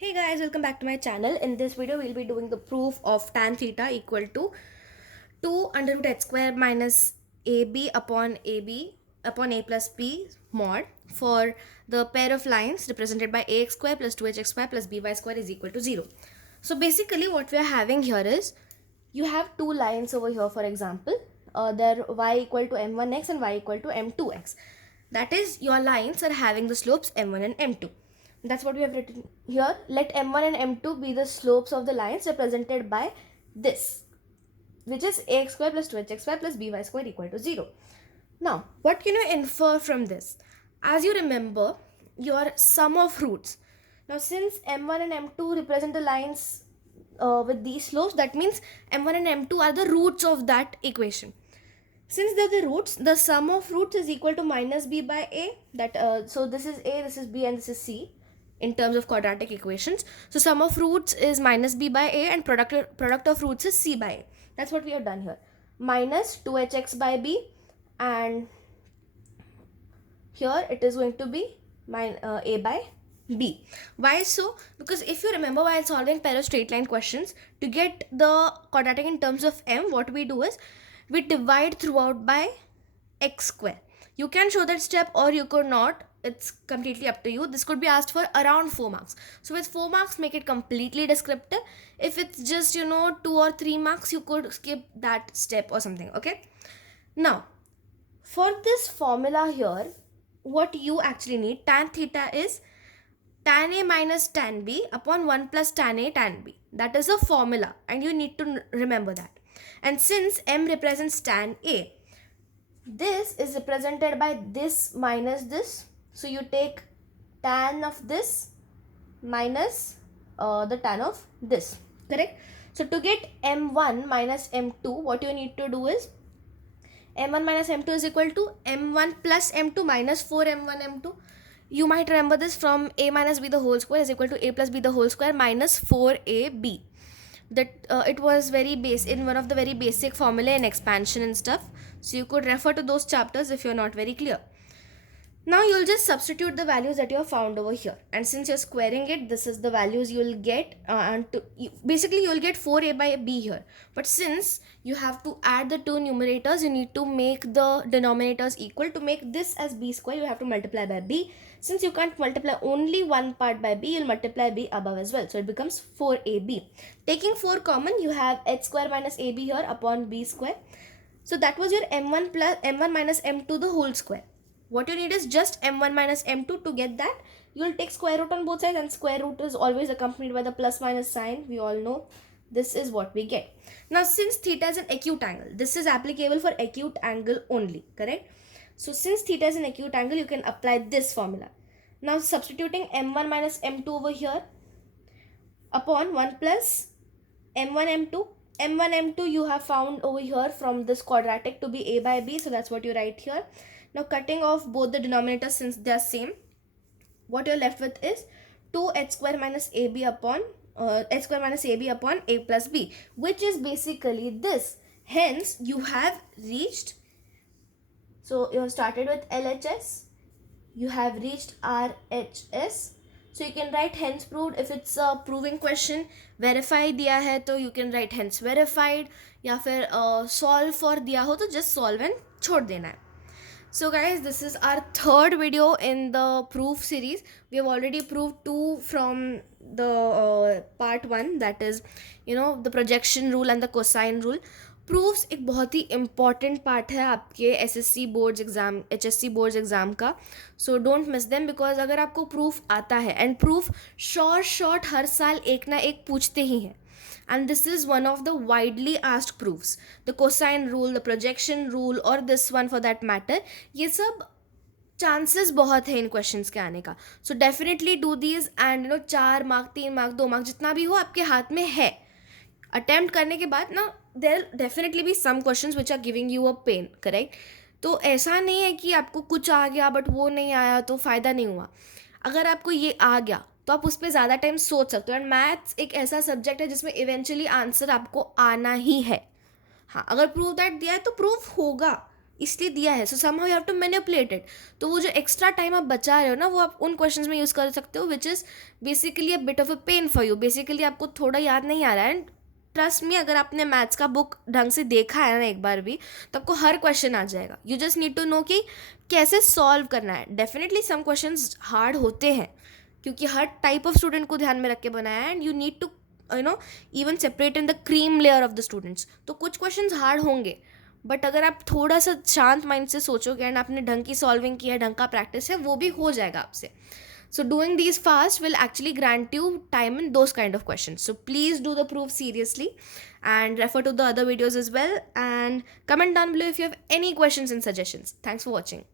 Hey guys, welcome back to my channel. In this video, we'll be doing the proof of tan theta equal to 2 under root h square minus ab upon a plus b mod for the pair of lines represented by ax square plus 2hx square plus by square is equal to 0. So basically what we are having here is you have two lines over here, for example. They're y equal to m1x and y equal to m2x. That is, your lines are having the slopes m1 and m2. That's what we have written here. Let m1 and m2 be the slopes of the lines represented by this, which is ax square plus 2hx square plus by square equal to 0. Now, what can you infer from this? As you remember, your sum of roots. Now, since m1 and m2 represent the lines with these slopes, that means m1 and m2 are the roots of that equation. Since they're the roots, the sum of roots is equal to minus b by a. So this is a, this is b, and this is c in terms of quadratic equations. So sum of roots is minus b by a and product of roots is c by a. That's what we have done here. Minus 2hx by b, and here it is going to be a by b. Why so? Because if you remember, while solving pair of straight line questions, to get the quadratic in terms of m, what we do is we divide throughout by x square. You can show that step or you could not. It's completely up to you. This could be asked for around 4 marks. So with 4 marks, make it completely descriptive. If it's just 2 or 3 marks, you could skip that step or something. Okay. Now, for this formula here, what you actually need, tan theta is tan a minus tan b upon 1 plus tan a tan b. That is a formula and you need to remember that. And since m represents tan a, this is represented by this minus this. So you take tan of this minus the tan of this. Correct? So to get m1 minus m2, what you need to do is m1 minus m2 is equal to m1 plus m2 minus 4m1 m2. You might remember this from a minus b the whole square is equal to a plus b the whole square minus 4ab. That it was very in one of the very basic formula in expansion and stuff. So you could refer to those chapters if you're not very clear. Now you'll just substitute the values that you have found over here, and since you're squaring it, this is the values you'll get, basically you'll get 4a by b here. But since you have to add the two numerators, you need to make the denominators equal. To make this as b square, you have to multiply by b. Since you can't multiply only one part by b, you'll multiply b above as well. So it becomes 4ab. Taking 4 common, you have h square minus ab here upon b square. So that was your m1 minus m2 the whole square. What you need is just m1 minus m2. To get that, you will take square root on both sides, and square root is always accompanied by the plus minus sign. We all know this is what we get. Now, since theta is an acute angle, this is applicable for acute angle only, correct? So since theta is an acute angle, you can apply this formula. Now substituting m1 minus m2 over here upon 1 plus m1 m2. m1 m2 you have found over here from this quadratic to be a by b, so that's what you write here. Now cutting off both the denominators since they are same, what you're left with is 2h square minus ab upon h square minus ab upon a plus b, which is basically this. Hence you have reached, so you have started with LHS, you have reached RHS. So you can write hence proved. If it's a proving question, verify दिया है तो you can write hence verified, या फिर solve for दिया हो तो just solve and छोड़ देना है. So guys, this is our third video in the proof series. We have already proved 2 from the part 1, that is the projection rule and the cosine rule. Proofs एक बहुत ही important part है आपके SSC boards exam, HSC boards exam का. So don't miss them, because अगर आपको proof आता है, and proof short हर साल एक ना एक पूछते ही हैं, and this is one of the widely asked proofs. The cosine rule, the projection rule, or this one for that matter, ये सब chances बहुत है इन questions के आने का. So definitely do these, and 4 mark 3 mark 2 mark जितना भी हो आपके हाथ में है, attempt करने के बाद ना there will definitely be some questions which are giving you a pain, correct? तो ऐसा नहीं है कि आपको कुछ आ गया बट वो नहीं आया तो फ़ायदा नहीं हुआ. अगर आपको ये आ गया तो आप उस पर ज़्यादा टाइम सोच सकते हो. एंड मैथ्स एक ऐसा सब्जेक्ट है जिसमें इवेंचुअली आंसर आपको आना ही है. हाँ, अगर प्रूव दैट दिया है तो प्रूफ होगा, इसलिए दिया है, so somehow you have to manipulate it. तो वो जो एक्स्ट्रा टाइम आप बचा रहे हो ना, वो आप उन क्वेश्चंस में यूज़ कर सकते हो which is basically a bit of a pen for you. Basically आपको थोड़ा याद नहीं आ रहा है. एंड ट्रस्ट मी, अगर आपने मैथ्स का बुक ढंग से देखा है ना एक बार भी, तो आपको हर क्वेश्चन आ जाएगा. You just need to know कि कैसे सॉल्व करना है. डेफिनेटली सम क्वेश्चंस हार्ड होते हैं, क्योंकि हर टाइप ऑफ स्टूडेंट को ध्यान में रख के बनाया है. And you need to even separate in the cream layer of the students. तो कुछ क्वेश्चंस हार्ड होंगे, बट अगर आप थोड़ा सा शांत माइंड से सोचोगे एंड आपने ढंग की सॉल्विंग की है, ढंग का प्रैक्टिस है, वो भी हो जाएगा आपसे. So doing these fast will actually grant you time in those kind of questions. So please do the proof seriously and refer to the other videos as well, and comment down below if you have any questions and suggestions. Thanks for watching.